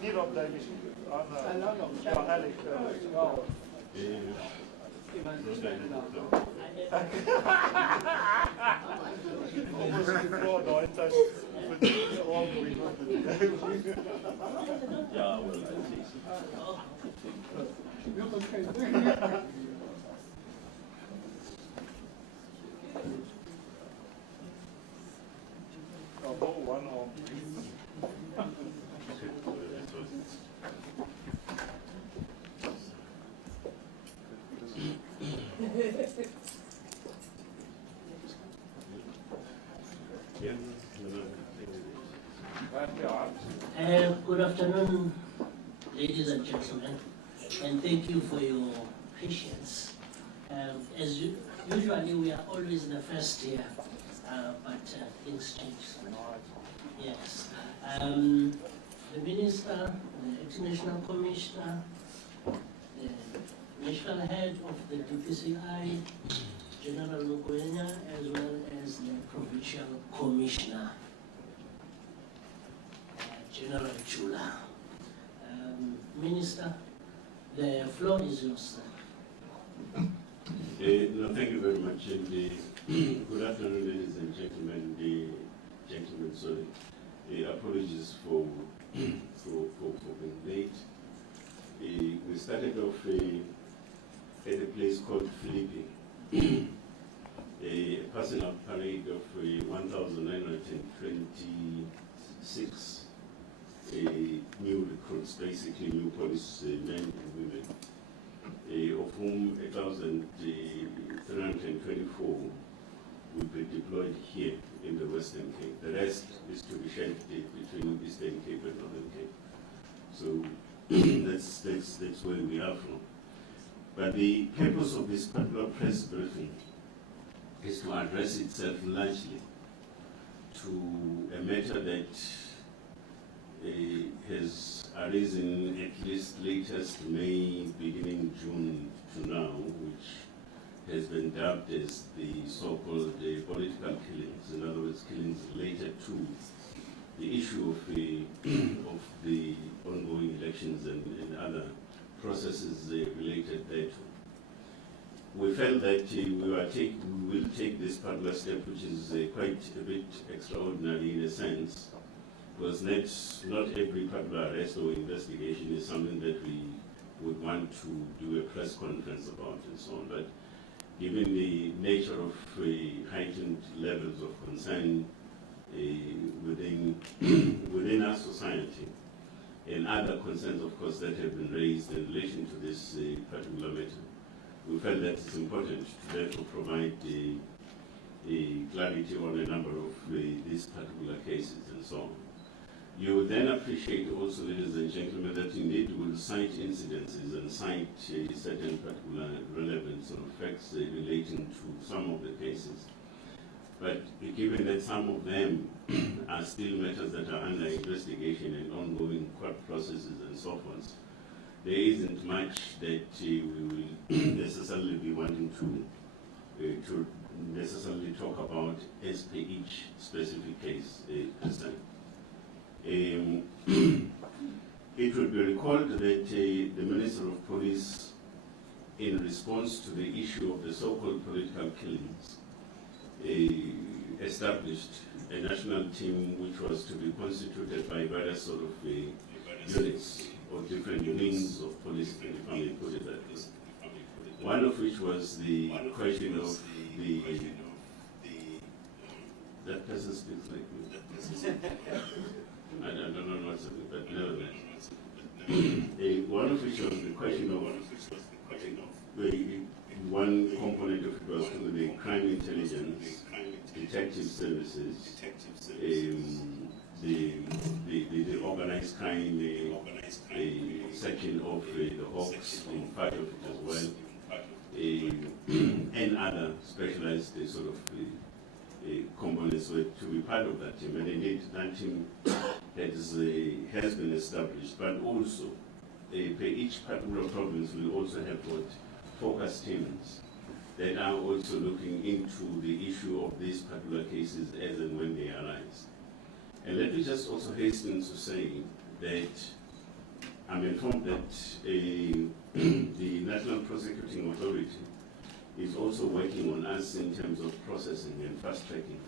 niet op de eigenlijk Ja, good afternoon, ladies and gentlemen, and thank you for your patience. Usually we are always the first here, but things change. Yes. The Minister, the Ex-National Commissioner, the National Head of the DPCI, General Mukwenya, as well as the Provincial Commissioner, General Chula. Minister, the floor is yours, sir. No, thank you very much. And, good afternoon, ladies and gentlemen. Sorry. Apologies for being late. We started off at a place called Philippi, a personal parade of 1,926 new recruits, basically new police men and women, of whom 1,324 will be deployed here in the Western Cape. The rest is to be shared between Eastern Cape and Northern Cape. So that's where we are from. But the purpose of this particular press briefing is to address itself largely to a matter that has arisen at least latest May, beginning June to now, which has been dubbed as the so-called political killings. In other words, killings related to the issue of the ongoing elections and other processes related thereto. We felt that we will take this particular step, which is quite a bit extraordinary in a sense, because not every particular arrest or investigation is something that we would want to do a press conference about and so on. But given the nature of heightened levels of concern within our society and other concerns, of course, that have been raised in relation to this particular matter, we felt that it's important to therefore provide clarity on a number of these particular cases and so on. You will then appreciate also, ladies and gentlemen, that indeed we will cite incidences and cite certain particular relevant sort of facts relating to some of the cases. But given that some of them are still matters that are under investigation and ongoing court processes and so forth, there isn't much that we will necessarily be wanting to necessarily talk about as per each specific case concerned. It would be recalled that the Minister of Police, in response to the issue of the so-called political killings, established a national team which was to be constituted by various sort of units or different wings of police, if I may put it that way. One of which was the question of that person speaks like me. I don't know what's it, but nevertheless. One of which was the question of one component of it was to the crime intelligence, detective services, the organized crime, the section of the Hawks, in part of it as well, and other specialized sort of components were to be part of that team. And indeed, that team has been established, but also each particular province will also have what focus teams that are also looking into the issue of these particular cases as and when they arise. And let me just also hasten to say that I'm informed that the National Prosecuting Authority is also working on us in terms of processing and fast-tracking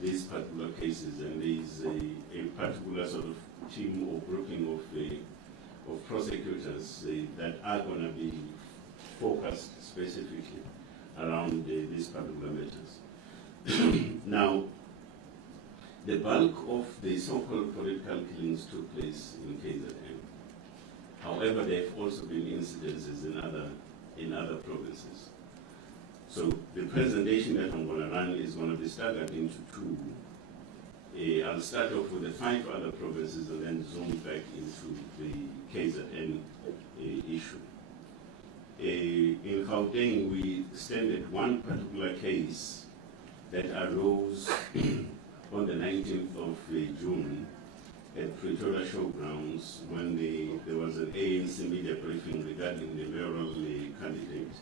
these particular cases, and there is a particular sort of team or grouping of prosecutors that are going to be focused specifically around these particular matters. Now, the bulk of the so-called political killings took place in KZN. However, there have also been incidences in other provinces. So the presentation that I'm going to run is going to be staggered into two. I'll start off with the 5 other provinces and then zoom back into the KZN issue. In Gauteng, we extended one particular case that arose on the 19th of June at Pretoria Showgrounds when there was an ANC media briefing regarding the mayoral candidate.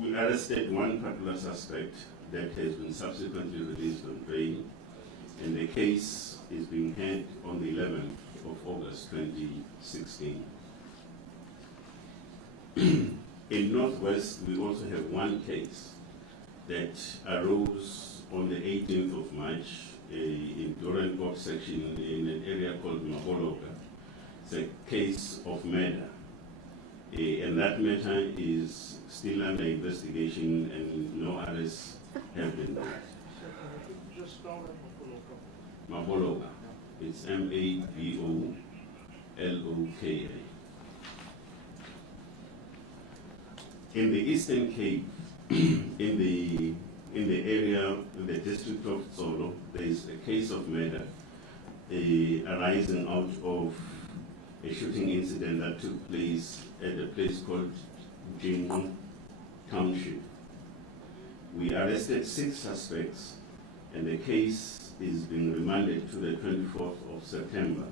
We arrested one particular suspect that has been subsequently released on bail, and the case is being heard on the 11th of August 2016. In Northwest, we also have one case that arose on the 18th of March in Dorenbos section in an area called Mabologa. It's a case of murder. And that matter is still under investigation and no arrests have been made. Just spell that Mabologa. It's Maboloka. In the Eastern Cape, in the area, in the district of Tsolo, there is a case of murder arising out of a shooting incident that took place at a place called Jingu Township. We arrested 6 suspects, and the case is being remanded to the 24th of September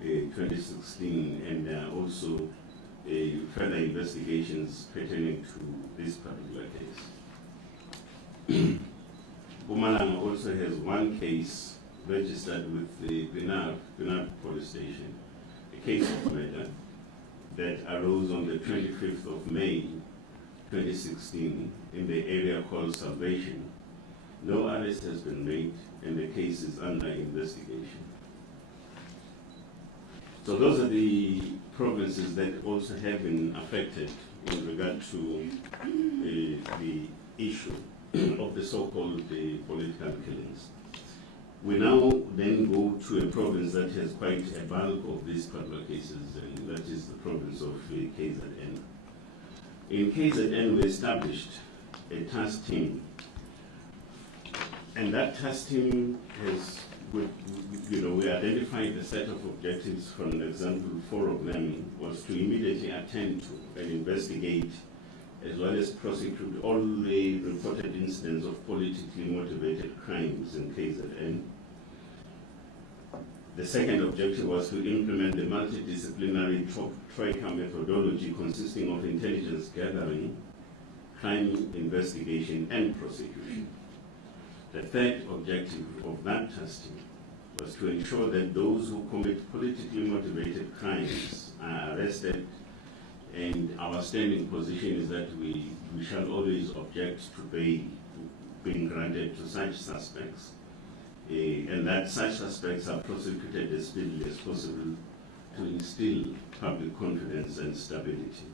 2016, and there are also further investigations pertaining to this particular case. Mpumalanga also has one case registered with the Pinar police station, a case of murder that arose on the 25th of May 2016 in the area called Salvation. No arrest has been made and the case is under investigation. So those are the provinces that also have been affected in regard to the issue of the so-called political killings. We now then go to a province that has quite a bulk of these particular cases, and that is the province of KZN. In KZN, we established a task team, and that task team has, we identified a set of objectives. For an example, 4 of them was to immediately attend to and investigate, as well as prosecute all the reported incidents of politically motivated crimes in KZN. The second objective was to implement the multidisciplinary Troika methodology consisting of intelligence gathering, crime investigation, and prosecution. The third objective of that task team was to ensure that those who commit politically motivated crimes are arrested, and our standing position is that we shall always object to bail being granted to such suspects, and that such suspects are prosecuted as speedily as possible to instill public confidence and stability.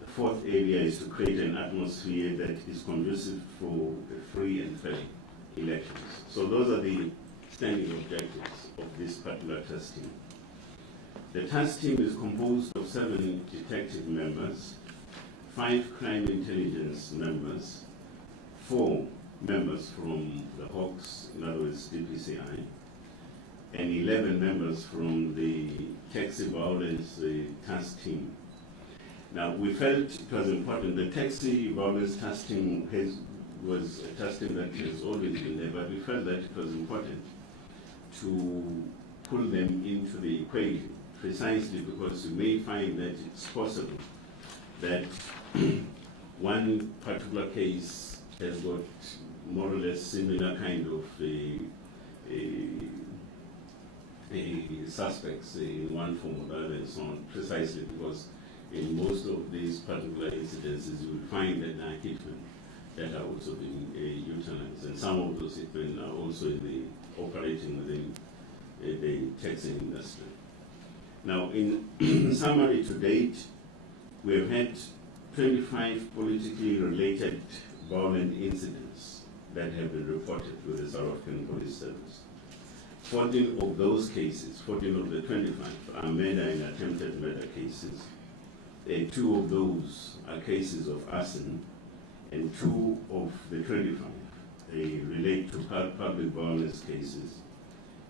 The fourth area is to create an atmosphere that is conducive for free and fair elections. So those are the standing objectives of this particular task team. The task team is composed of 7 detective members, 5 crime intelligence members, 4 members from the Hawks, in other words DPCI, and 11 members from the taxi violence task team. Now, we felt it was important. The taxi violence task team was a task team that has always been there, but we felt that it was important to pull them into the equation, precisely because you may find that it's possible that one particular case has got more or less similar kind of suspects in one form or the other and so on, precisely because in most of these particular incidences you will find that there are hitmen that are also being utilized, and some of those hitmen are also operating within the taxi industry. Now, in summary, to date, we have had 25 politically related violent incidents that have been reported to the South African Police Service. 14 of those cases, 14 of the 25, are murder and attempted murder cases. 2 of those are cases of arson, and 2 of the 25 relate to public violence cases,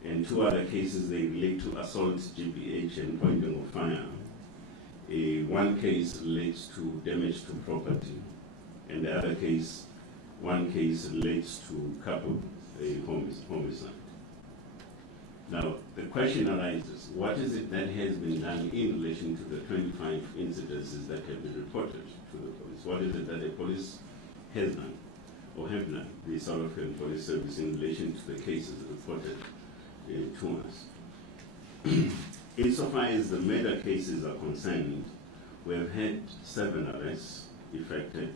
and 2 other cases they relate to assault, GBH, and pointing of firearm. 1 case relates to damage to property, and the other case, 1 case relates to couple homicide. Now, the question arises, what is it that has been done in relation to the 25 incidences that have been reported to the police? What is it that the police has done, or have done, the South African Police Service, in relation to the cases reported to us? Insofar as the murder cases are concerned, we have had 7 arrests effected,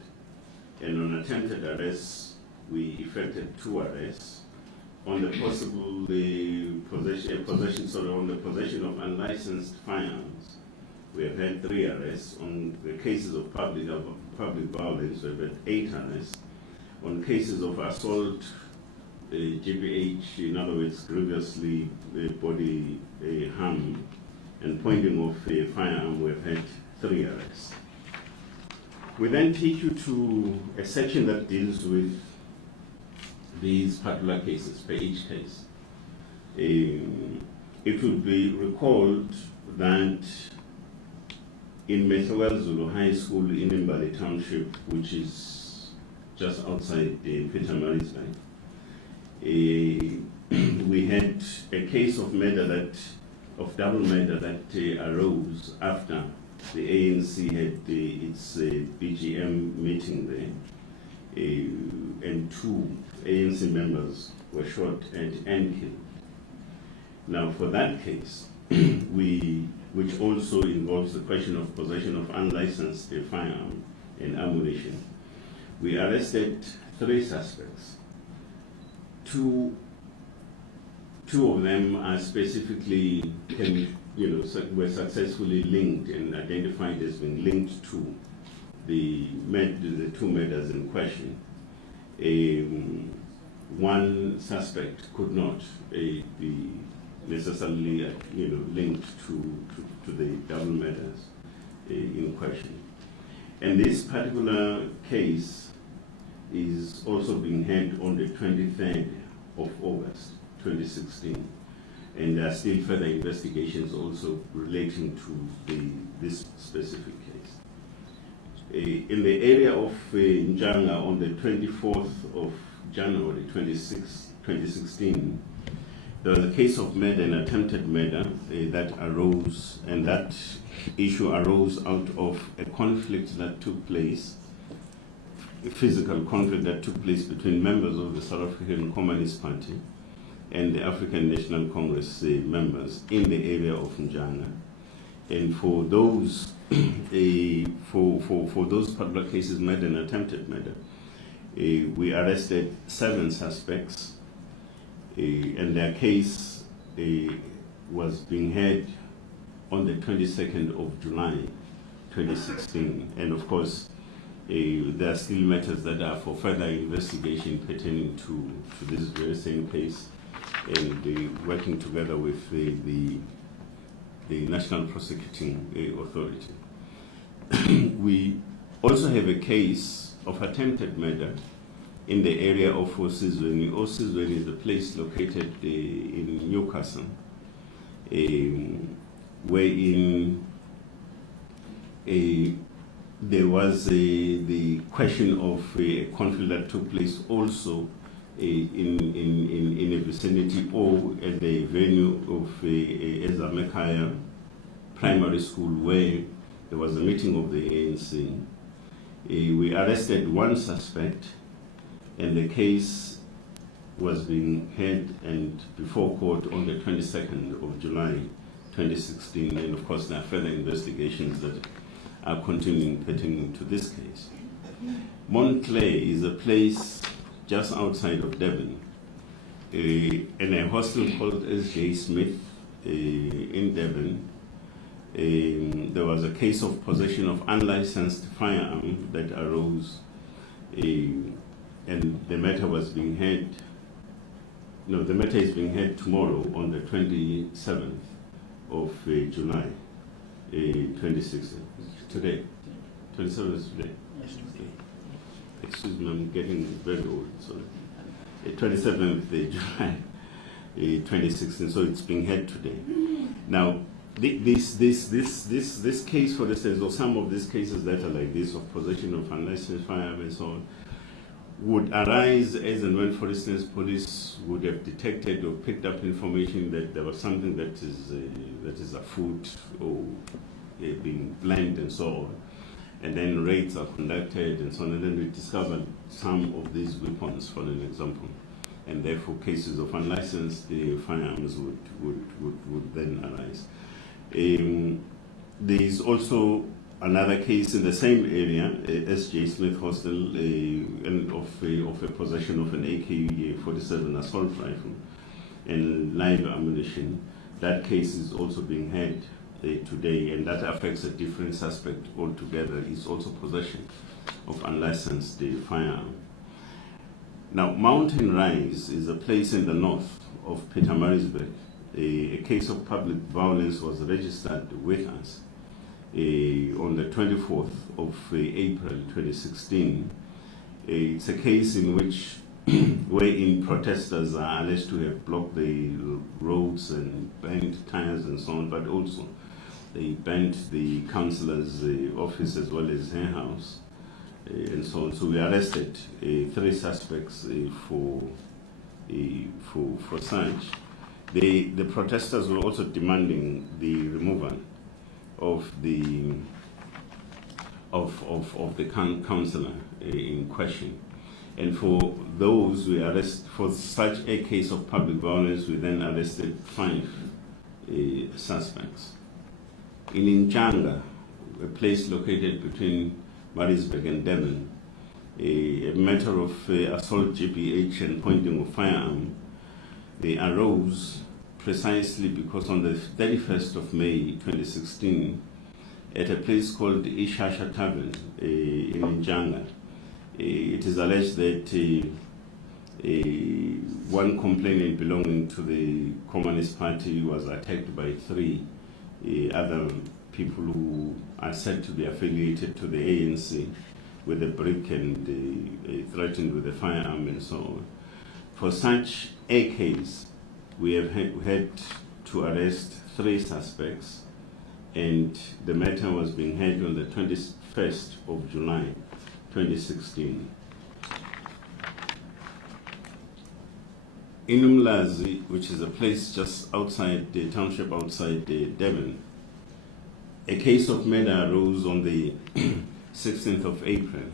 and on attempted arrests, we effected 2 arrests. On the possible on the possession of unlicensed firearms, we have had 3 arrests. On the cases of public violence, we have had 8 arrests. On cases of assault, GBH, in other words, grievously body harm, and pointing of a firearm, we have had 3 arrests. We then take you to a section that deals with these particular cases, for each case. It would be recalled that in Methwell High School in Mbali Township, which is just outside Pietermaritzburg, we had a case of double murder that arose after the ANC had its BGM meeting there. And 2 ANC members were shot and killed. Now, for that case, which also involves the question of possession of unlicensed firearm and ammunition, we arrested 3 suspects. 2 of them are specifically, were successfully linked and identified as being linked to the 2 murders in question. 1 suspect could not be necessarily linked to the double murders in question. And this particular case is also being held on the 23rd of August 2016, and there are still further investigations also relating to this specific case. In the area of Njanga, on the 24th of January 2016, there was a case of murder and attempted murder that arose, and that issue arose out of a conflict that took place, a physical conflict that took place between members of the South African Communist Party and the African National Congress members in the area of Njanga. And for those for those particular cases, murder and attempted murder, we arrested 7 suspects, and their case was being heard on the 22nd of July 2016. And of course, there are still matters that are for further investigation pertaining to this very same case, and working together with the National Prosecuting Authority. We also have a case of attempted murder in the area of Osizweni. Osizweni is a place located in Newcastle, wherein there was the question of a conflict that took place also in a vicinity or at the venue of Ezamekaya Primary School, where there was a meeting of the ANC. We arrested 1 suspect, and the case was being heard and before court on the 22nd of July 2016, and of course there are further investigations that are continuing pertaining to this case. Montclair is a place just outside of Devon, in a hostel called S.J. Smith in Devon. There was a case of possession of unlicensed firearm that arose, and the matter was being heard. No, the matter is being heard tomorrow on the 27th of July 2016. Today. 27th is today. Excuse me, I'm getting very old. Sorry. 27th July 2016. So it's being heard today. Now, this case, for instance, or some of these cases that are like this of possession of unlicensed firearm and so on, would arise as and when, for instance, police would have detected or picked up information that there was something that is afoot or being planned and so on, and then raids are conducted and so on, and then we discovered some of these weapons, for an example, and therefore cases of unlicensed firearms would then arise. There is also another case in the same area, S.J. Smith Hostel, of a possession of an AK-47 assault rifle and live ammunition. That case is also being heard today, and that affects a different suspect altogether. It's also possession of unlicensed firearm. Now, Mountain Rise is a place in the north of Pietermaritzburg. A case of public violence was registered with us on the 24th of April 2016. It's a case in which wherein protesters are alleged to have blocked the roads and burned tires and so on, but also they burnt the councillor's office as well as her house and so on. So we arrested 3 suspects for such. The protesters were also demanding the removal of the councillor in question, and for those we arrest for such a case of public violence, we then arrested 5 suspects. In eNCA, a place located between Maritzburg and Devon, a matter of assault, GPH, and pointing of firearm, they arose precisely because on the 31st of May 2016, at a place called Ishasha Tavern in eNCA, it is alleged that one complainant belonging to the Communist Party was attacked by 3 other people who are said to be affiliated to the ANC with a brick and threatened with a firearm and so on. For such a case, we have had to arrest 3 suspects, and the matter was being heard on the 21st of July 2016. In Umlazi, which is a place just outside the township, outside Devon, a case of murder arose on the 16th of April.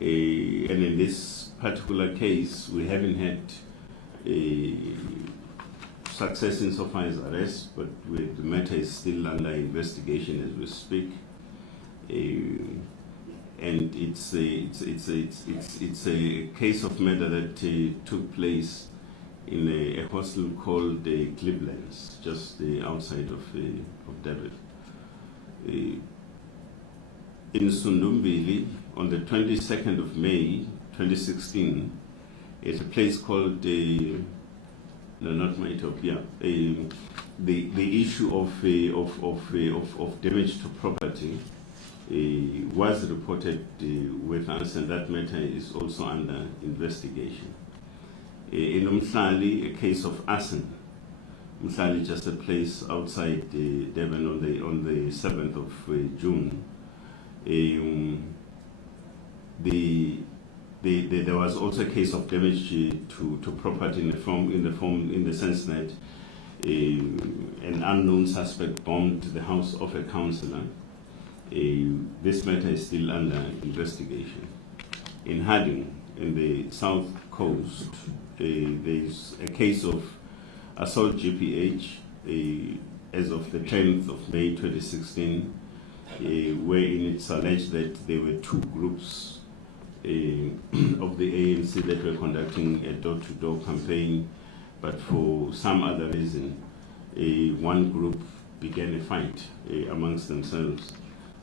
And in this particular case, we haven't had success insofar as arrest, but the matter is still under investigation as we speak. And it's a case of murder that took place in a hostel called Cleveland's, just outside of Devon. In Sundumbili, on the 22nd of May 2016, at a place called no, not Maitopia. The issue of damage to property was reported with us, and that matter is also under investigation. In Umhlali, a case of arson. Umhlali, just a place outside Devon, on the 7th of June. There was also a case of damage to property in the sense that an unknown suspect bombed the house of a councillor. This matter is still under investigation. In Harding, in the south coast, there's a case of assault GPH as of the 10th of May 2016, wherein it's alleged that there were two groups of the ANC that were conducting a door-to-door campaign, but for some other reason, one group began a fight amongst themselves,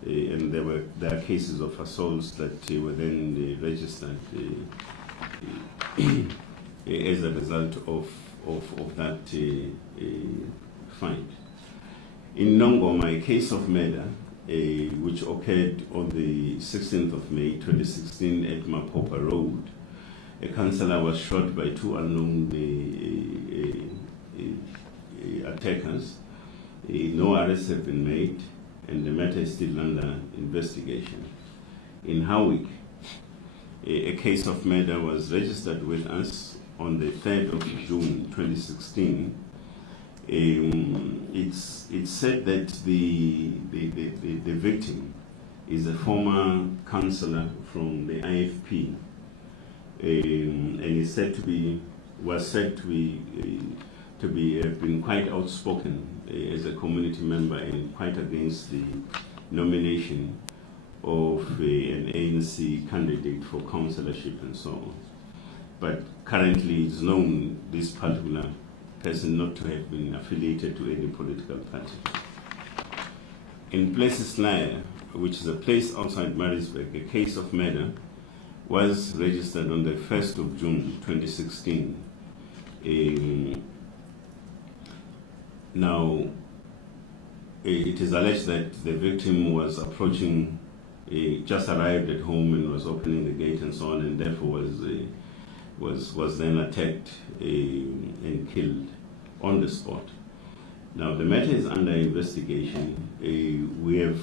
and there are cases of assaults that were then registered as a result of that fight. In Nongoma, a case of murder which occurred on the 16th of May 2016 at Mapopa Road. A councillor was shot by two unknown attackers. No arrests have been made, and the matter is still under investigation. In Howick, a case of murder was registered with us on the 3rd of June 2016. It's said that the victim is a former councillor from the IFP, and is said to be have been quite outspoken as a community member and quite against the nomination of an ANC candidate for councillorship and so on. But currently it's known this particular person not to have been affiliated to any political party. In Places Lair, which is a place outside Maritzburg, a case of murder was registered on the 1st of June 2016. Now, it is alleged that the victim was approaching, just arrived at home and was opening the gate and so on, and therefore was then attacked and killed on the spot. Now, the matter is under investigation. We have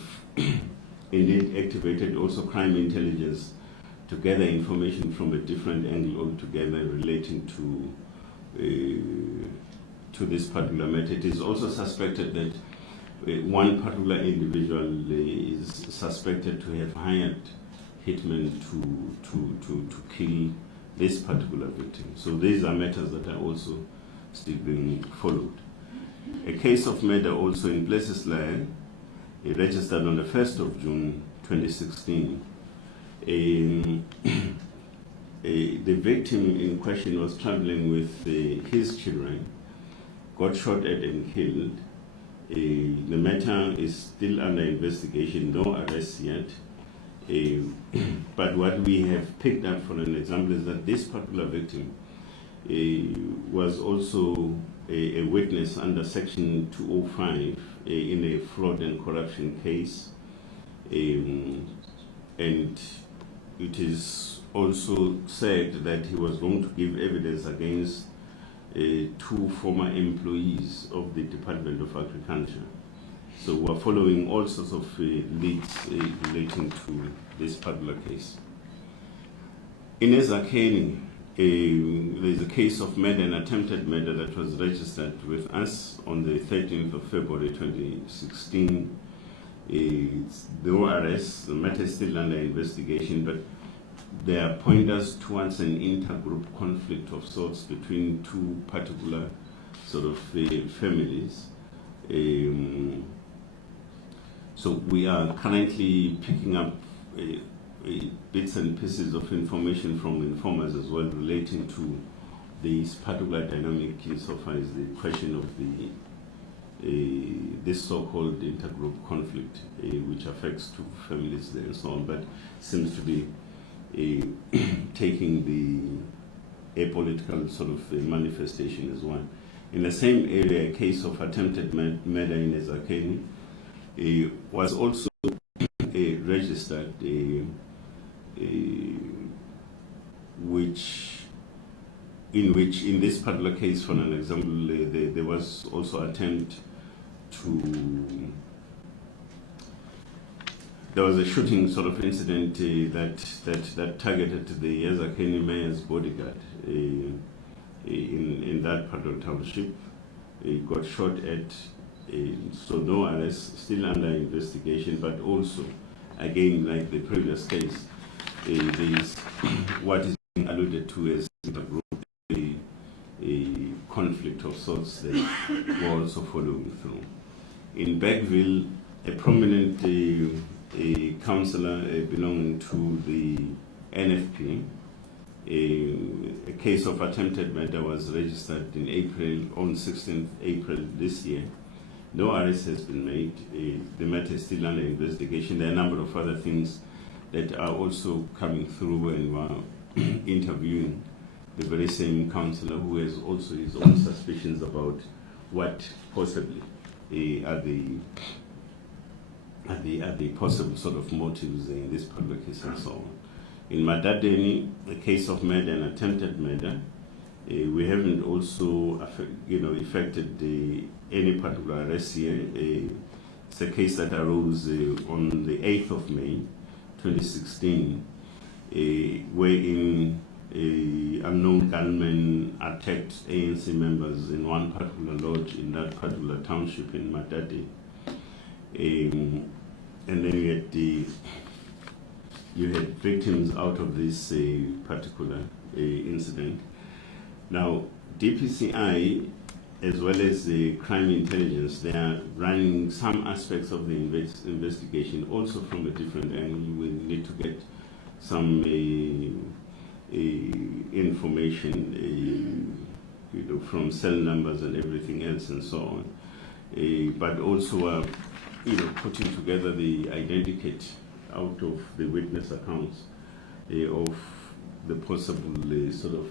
indeed activated also crime intelligence to gather information from a different angle altogether relating to this particular matter. It is also suspected that one particular individual is suspected to have hired hitmen to kill this particular victim. So these are matters that are also still being followed. A case of murder also in Places Lair, registered on the 1st of June 2016. The victim in question was traveling with his children, got shot at and killed. The matter is still under investigation, no arrests yet. But what we have picked up, for an example, is that this particular victim was also a witness under Section 205 in a fraud and corruption case. And it is also said that he was going to give evidence against two former employees of the Department of Agriculture. So we're following all sorts of leads relating to this particular case. In eNCA, there's a case of murder and attempted murder that was registered with us on the 13th of February 2016. There were arrests, the matter is still under investigation, but there are pointers towards an intergroup conflict of sorts between two particular sort of families. So we are currently picking up bits and pieces of information from informers as well relating to this particular dynamic insofar as the question of this so-called intergroup conflict, which affects two families there and so on, but seems to be taking the apolitical sort of manifestation as well. In the same area, a case of attempted murder in eNCA was also registered, in this particular case, for an example, there was also attempt there was a shooting sort of incident that targeted the eNCA mayor's bodyguard in that part of the township. He got shot at, so no arrests, still under investigation, but also, again, like the previous case, there is what is alluded to as a group, a conflict of sorts that we're also following through. In Bergville, a prominent a councillor belonging to the NFP, a case of attempted murder was registered in April, on 16th April this year. No arrest has been made. The matter is still under investigation. There are a number of other things that are also coming through, and we're interviewing the very same councillor who has also his own suspicions about what possibly are the possible sort of motives in this public case and so on. In Madadeni, a case of murder and attempted murder, we haven't also effected any particular arrest here. It's a case that arose on the 8th of May 2016, wherein unknown gunmen attacked ANC members in one particular lodge in that particular township in Madade. And then you had victims out of this particular incident. Now, DPCI, as well as the crime intelligence, they are running some aspects of the investigation also from a different angle. We need to get some information, from cell numbers and everything else and so on. But also, putting together the identikit out of the witness accounts of the possible sort of